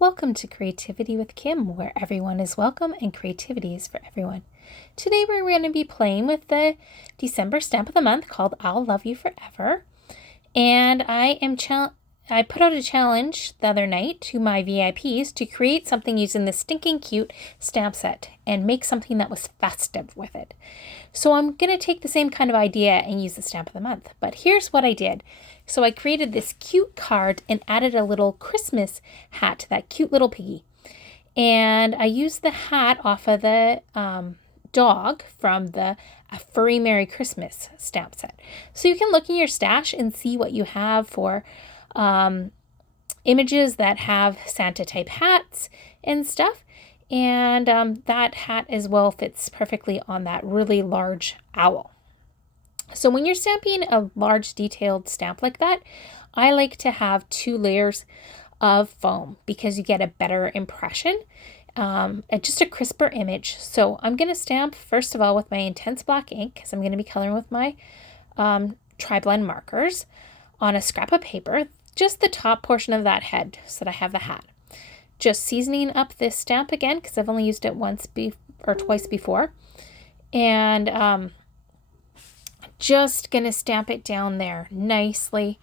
Welcome to Creativity with Kim, where everyone is welcome and creativity is for everyone. Today we're going to be playing with the December stamp of the month called I'll Love You Forever. And I put out a challenge the other night to my VIPs to create something using this stinking cute stamp set and make something that was festive with it. So I'm going to take the same kind of idea and use the stamp of the month. But here's what I did. So I created this cute card and added a little Christmas hat to that cute little piggy. And I used the hat off of the dog from the Furry Merry Christmas stamp set. So you can look in your stash and see what you have for images that have Santa type hats and stuff. And that hat as well fits perfectly on that really large owl. So when you're stamping a large detailed stamp like that, I like to have 2 layers of foam because you get a better impression, just a crisper image. So I'm going to stamp first of all with my intense black ink because I'm going to be coloring with my tri-blend markers on a scrap of paper, just the top portion of that head so that I have the hat. Just seasoning up this stamp again because I've only used it twice before. And just going to stamp it down there nicely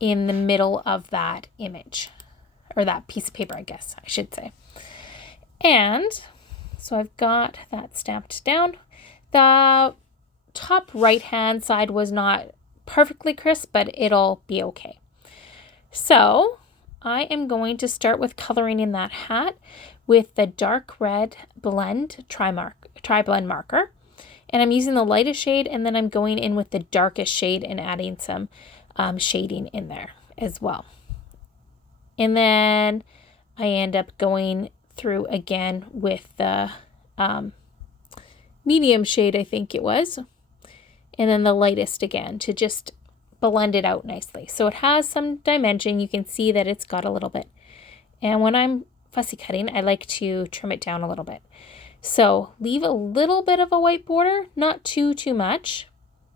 in the middle of that image, or that piece of paper, I guess I should say. And so I've got that stamped down. The top right hand side was not perfectly crisp, but it'll be okay. So I am going to start with coloring in that hat with the dark red blend tri-blend marker. And I'm using the lightest shade, and then I'm going in with the darkest shade and adding some shading in there as well. And then I end up going through again with the medium shade, I think it was, and then the lightest again to just blend it out nicely. So it has some dimension. You can see that it's got a little bit. And when I'm fussy cutting, I like to trim it down a little bit. So leave a little bit of a white border, not too much,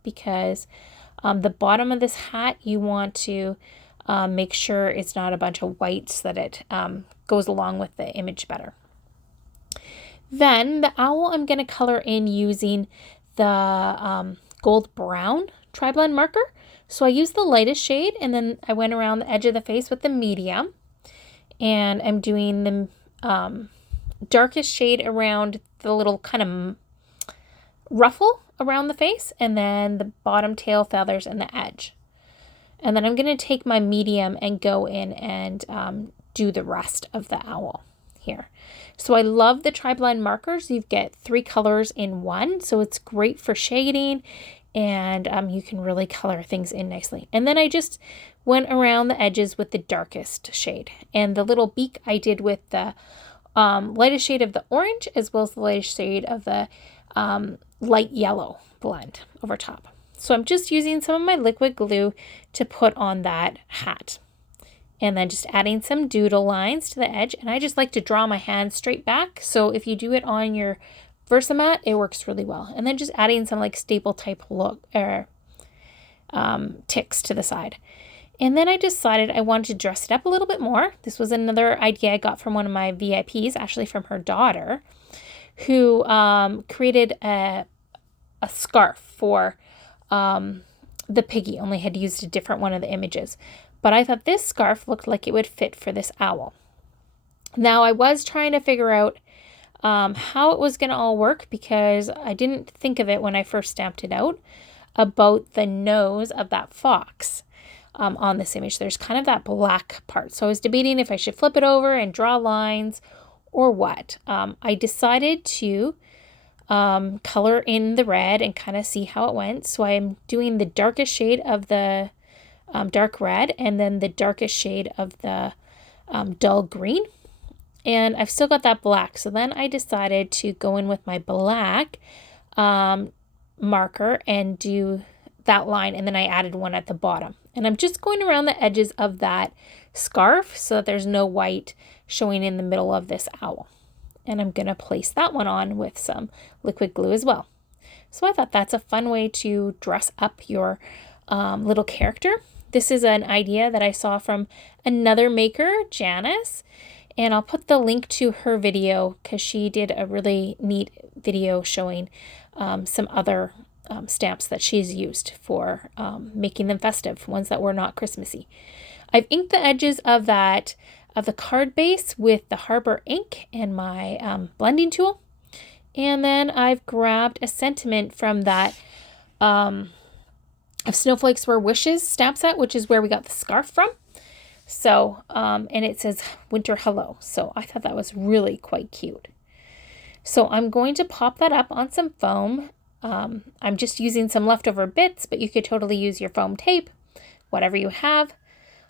because the bottom of this hat, you want to make sure it's not a bunch of white so that it goes along with the image better. Then the owl I'm going to color in using the gold brown tri-blend marker. So I used the lightest shade, and then I went around the edge of the face with the medium, and I'm doing the darkest shade around the little kind of ruffle around the face, and then the bottom tail feathers and the edge. And then I'm going to take my medium and go in and do the rest of the owl here. So I love the tri-blend markers. You get 3 colors in one, so it's great for shading, and you can really color things in nicely. And then I just went around the edges with the darkest shade. And the little beak I did with the lightest shade of the orange as well as the lightest shade of the light yellow blend over top. So I'm just using some of my liquid glue to put on that hat. And then just adding some doodle lines to the edge. And I just like to draw my hand straight back. So if you do it on your Versamat, it works really well. And then just adding some like staple type look or ticks to the side. And then I decided I wanted to dress it up a little bit more. This was another idea I got from one of my VIPs, actually from her daughter, who created a scarf for the piggy, only had used a different one of the images. But I thought this scarf looked like it would fit for this owl. Now I was trying to figure out how it was going to all work because I didn't think of it when I first stamped it out about the nose of that fox. On this image, there's kind of that black part. So I was debating if I should flip it over and draw lines or what. I decided to color in the red and kind of see how it went. So I'm doing the darkest shade of the dark red and then the darkest shade of the dull green. And I've still got that black. So then I decided to go in with my black marker and do that line, and then I added one at the bottom. And I'm just going around the edges of that scarf so that there's no white showing in the middle of this owl. And I'm going to place that one on with some liquid glue as well. So I thought that's a fun way to dress up your little character. This is an idea that I saw from another maker, Janice, And I'll put the link to her video because she did a really neat video showing some other stamps that she's used for making them festive, ones that were not Christmassy. I've inked the edges of the card base with the Harbor ink and my blending tool. And then I've grabbed a sentiment from that of Snowflakes Were Wishes stamp set, which is where we got the scarf from. So, and it says Winter Hello. So I thought that was really quite cute. So I'm going to pop that up on some foam. I'm just using some leftover bits, but you could totally use your foam tape, whatever you have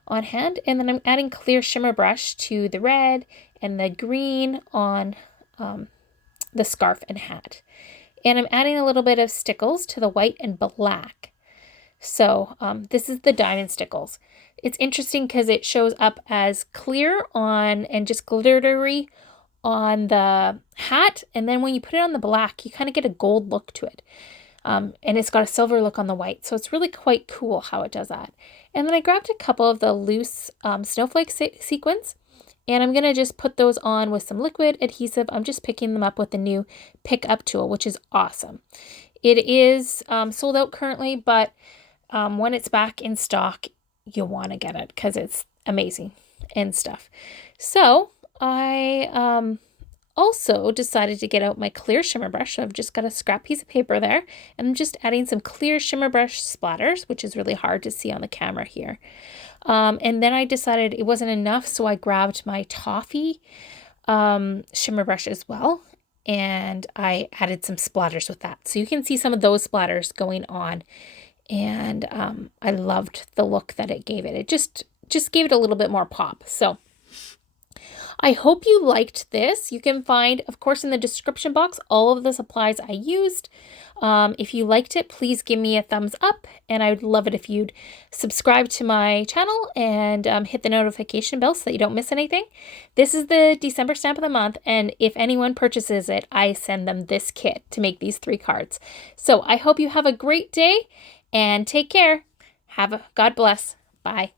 on hand. And then I'm adding clear shimmer brush to the red and the green on the scarf and hat. And I'm adding a little bit of Stickles to the white and black. So this is the diamond Stickles. It's interesting because it shows up as clear on and just glittery on the hat. And then when you put it on the black, you kind of get a gold look to it. And it's got a silver look on the white. So it's really quite cool how it does that. And then I grabbed a couple of the loose snowflake sequins. And I'm going to just put those on with some liquid adhesive. I'm just picking them up with the new pick up tool, which is awesome. It is sold out currently, but when it's back in stock, you'll want to get it because it's amazing and stuff. So I also decided to get out my clear shimmer brush. So I've just got a scrap piece of paper there, and I'm just adding some clear shimmer brush splatters, which is really hard to see on the camera here. And then I decided it wasn't enough, so I grabbed my Toffee shimmer brush as well, and I added some splatters with that. So you can see some of those splatters going on. And I loved the look that it gave it. It just gave it a little bit more pop. So I hope you liked this. You can find, of course, in the description box, all of the supplies I used. If you liked it, please give me a thumbs up. And I would love it if you'd subscribe to my channel and hit the notification bell so that you don't miss anything. This is the December stamp of the month. And if anyone purchases it, I send them this kit to make these 3 cards. So I hope you have a great day. And take care. God bless. Bye.